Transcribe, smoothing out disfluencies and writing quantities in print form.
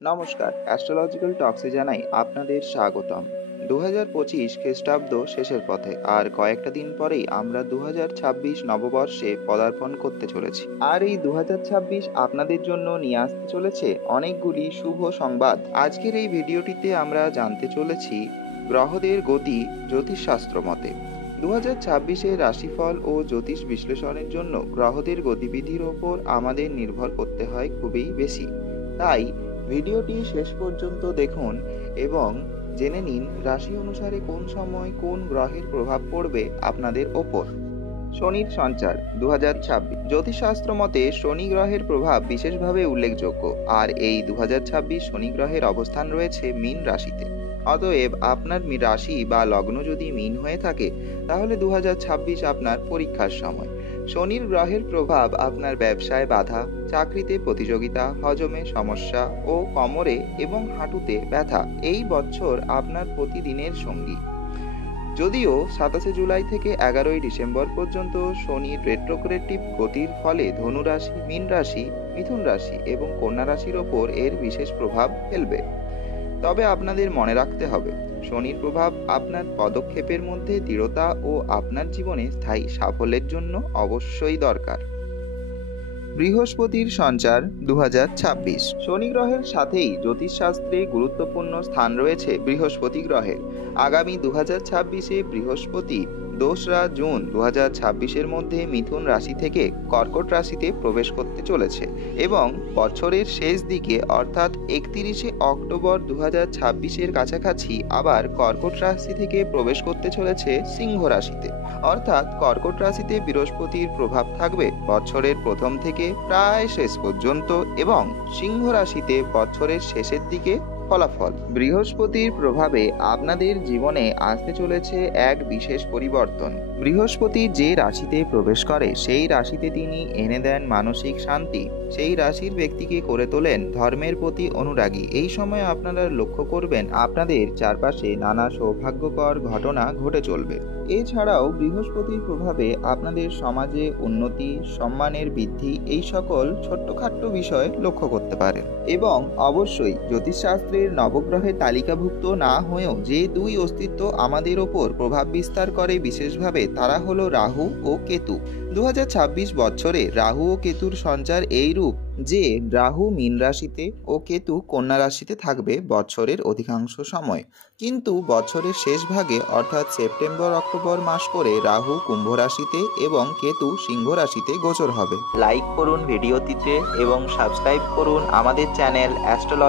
নমস্কার, অ্যাস্ট্রোলজিক্যাল টক্সে জানাই আপনাদের স্বাগতম। 2025 খ্রিস্টাব্দ শেষের পথে, আর কয়েকটা দিন পরেই আমরা 2026 নববর্ষে পদার্পণ করতে চলেছি। আর এই 2026 আপনাদের জন্য নিয়ে আসতে চলেছে অনেকগুলি শুভ সংবাদ। আজকের এই ভিডিওটিতে আমরা জানতে চলেছি গ্রহদের গতি জ্যোতিষশাস্ত্র মতে। 2026-এর রাশিফল ও জ্যোতিষ বিশ্লেষণের জন্য গ্রহদের গতিবিধির ওপর আমাদের নির্ভর করতে হয় খুবই বেশি। তাই ভিডিওটি শেষ পর্যন্ত দেখুন এবং জেনে নিন রাশি অনুসারে কোন সময় কোন গ্রহের প্রভাব পড়বে আপনাদের ওপর। শনির সঞ্চার 2026 জ্যোতিষশাস্ত্র মতে শনি গ্রহের প্রভাব বিশেষভাবে উল্লেখযোগ্য, আর এই 2026 শনি গ্রহের অবস্থান রয়েছে মীন রাশিতে। অতএব আপনার রাশি বা লগ্ন যদি মীন হয়ে থাকে তাহলে 2026 আপনার পরীক্ষার সময়। শনির গ্রহের প্রভাব আপনার ব্যবসায় বাধা, চাকরিতে প্রতিযোগিতা, হজমে সমস্যা ও কোমরে এবং হাঁটুতে ব্যথা এই বছর আপনার প্রতিদিনের সঙ্গী। যদিও 27 জুলাই থেকে 11 ডিসেম্বর পর্যন্ত শনির রেট্রোগ্রেটিভ গতির ফলে ধনু রাশি, মীন রাশি, মিথুন রাশি এবং কন্যা রাশির ওপর এর বিশেষ প্রভাব ফেলবে। তবে আপনাদের মনে রাখতে হবে, শনির প্রভাব আপনার পদক্ষেপের মধ্যে দৃঢ়তা ও আপনার জীবনে স্থায়ী সাফল্যের জন্য অবশ্যই দরকার। বৃহস্পতির সঞ্চার 2026 শনি গ্রহের সাথেই জ্যোতিষশাস্ত্রে গুরুত্বপূর্ণ স্থান রয়েছে বৃহস্পতি গ্রহের। আগামী 2026-এ বৃহস্পতি 2রা জুন 2026-এর মধ্যে মিথুন রাশি থেকে কর্কট রাশিতে প্রবেশ করতে চলেছে এবং বছরের শেষ দিকে অর্থাৎ 31শে অক্টোবর 2026-এর কাছাকাছি আবার কর্কট রাশি থেকে প্রবেশ করতে চলেছে সিংহ রাশিতে। অর্থাৎ কর্কট রাশিতে বৃহস্পতির প্রভাব থাকবে বছরের প্রথম থেকে প্রায় শেষ পর্যন্ত এবং সিংহ রাশিতে বছরের শেষের দিকে ফলাফল। বৃহস্পতির প্রভাবে আপনাদের জীবনে আসতে চলেছে এক বিশেষ পরিবর্তন। বৃহস্পতি যে রাশিতে প্রবেশ করে সেই রাশিতে তিনি এনে দেন মানসিক শান্তি, সেই রাশির ব্যক্তিকে করে তোলেন ধর্মের প্রতি অনুরাগী। এই সময় আপনারা লক্ষ্য করবেন আপনাদের চারপাশে নানা সৌভাগ্যকর ঘটনা ঘটে চলবে। এছাড়াও বৃহস্পতির প্রভাবে আপনাদের সমাজে উন্নতি, সম্মানের বৃদ্ধি এই সকল ছোট্টখাট্ট বিষয় লক্ষ্য করতে পারেন। এবং অবশ্যই জ্যোতিষশাস্ত্রের নবগ্রহের তালিকাভুক্ত না হয়েও যে দুই অস্তিত্ব আমাদের ওপর প্রভাব বিস্তার করে বিশেষভাবে তারা হলো রাহু ও কেতু। 2026 বছরে রাহু ও কেতুর সঞ্চার এই রূপ যে রাহু মীন রাশিতে ও কেতু কন্যা রাশিতে থাকবে বছরের অধিকাংশ সময়, কিন্তু বছরের শেষ ভাগে অর্থাৎ সেপ্টেম্বর অক্টোবর মাস করে রাহু কুম্ভ রাশিতে এবং কেতু সিংহ রাশিতে গোচর হবে। লাইক করুন ভিডিওটিতে এবং সাবস্ক্রাইব করুন আমাদের চ্যানেল অ্যাস্ট্রোলজি।